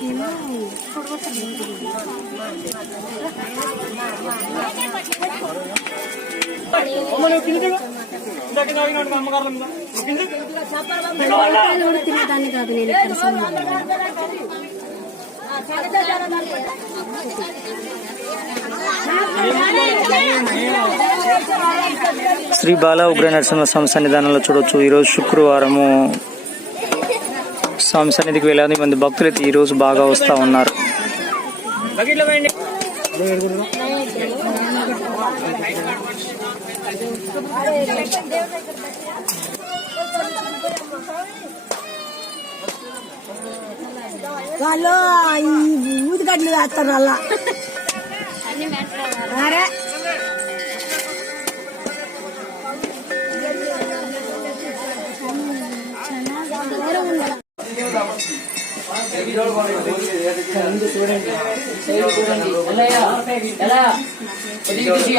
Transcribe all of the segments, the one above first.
ఉమ్. పళ్ళు కూడా తినేదాన్ని కాదు నేను శ్రీ బాల ఉగ్ర నరసింహ స్వామి సన్నిధానంలో చూడొచ్చు ఈరోజు శుక్రవారము స్వామి సన్నిధికి వేలాది మంది భక్తులు అయితే ఈరోజు బాగా వస్తూ ఉన్నారు. వాళ్ళు ఈ ఊదిగడ్డలు వేస్తారు అలా. అరే.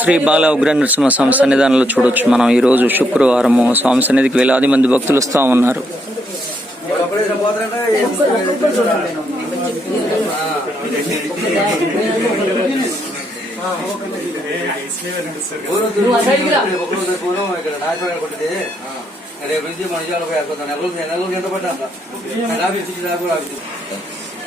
శ్రీ బాల ఉగ్ర నరసింహ స్వామి సన్నిధానంలో చూడొచ్చు. మనం ఈరోజు శుక్రవారము. స్వామి సన్నిధికి వేలాది మంది భక్తులు వస్తూ ఉన్నారు. రేపు నుంచి మన విజయాలు పోయేసుకుంటాను నెలలు నెలలు గంట పట్టాను ఆఫీస్ నుంచి నాకు ఆఫీస్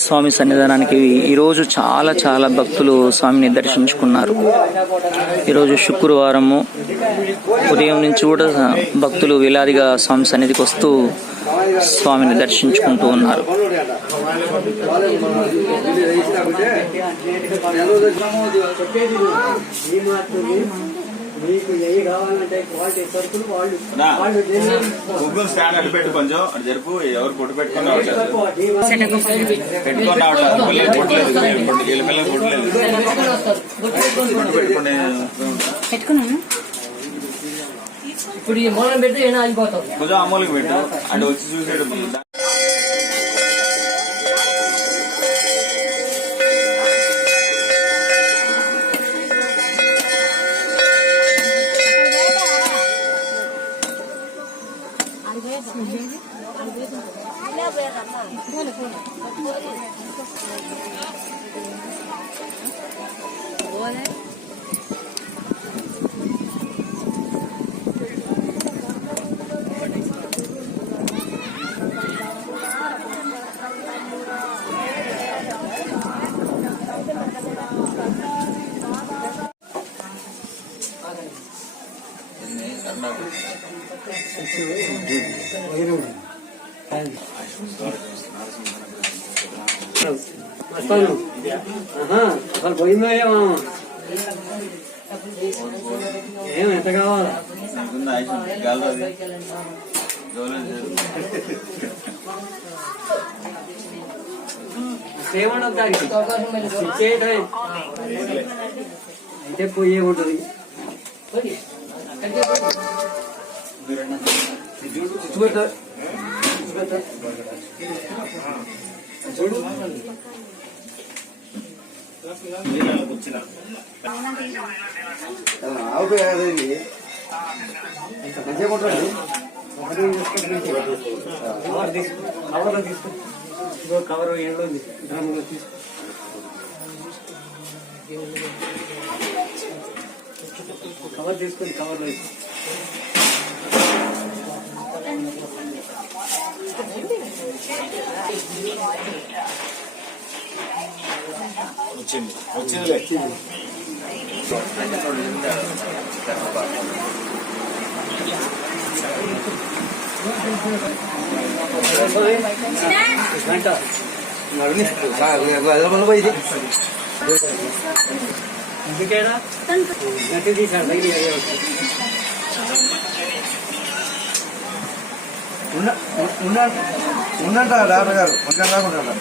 స్వామి సన్నిధానానికి ఈరోజు చాలా చాలా భక్తులు స్వామిని దర్శించుకున్నారు. ఈరోజు శుక్రవారము ఉదయం నుంచి కూడా భక్తులు వేలాదిగా స్వామి సన్నిధికి వస్తూ స్వామిని దర్శించుకుంటూ ఉన్నారు. చెప్పేది మీకు ఏ కావాలంటే క్వాలిటీ సరుకులు వాళ్ళు నా. వాళ్ళు దేన్ని- గూగుల్ స్కాన్ అడ్డు పెట్టు కొంచెం అటు జరుపు ఎవరు పొట్టు పెట్టుకుని రావట్లేదు తక్కువ, ఈ మాత్రం పెట్టుకొని రావట్లేదు పిల్లలు పుట్టలేదు వీళ్ళ పిల్లలు పుట్టలేదు పొట్టు పెట్టుకునే పెట్టుకున్నాను ఇప్పుడు ఈ మూలం పెడితే ఏమైనా ఆగిపోతాం. కొంచెం అమ్మోళ్ళకి పెట్టు. అంటే వచ్చి చూసాడు Thank you. ఆహా, అసలు పోయిందో ఏమో ఏం ఎంత కావాలా అయితే పోయే ఉంటుంది ఇచ్చేయటమే. అయితే పోయే ఉంటుంది ఆవు మంచిగా కొంటాడు కవర్ తీసుకో కవర్లో తీసుకో కవర్ ఎండలో ఉంది డ్రమ్లో తీసుకో కవర్ తీసుకొని కవర్లో తీసుకో వచ్చింది. వచ్చిందిలే. పోయి ఇంకేడా గట్టి తీసాడు దగ్గర ఉన్నట్ట డాక్టర్ గారు? కొంచెం కాకుండా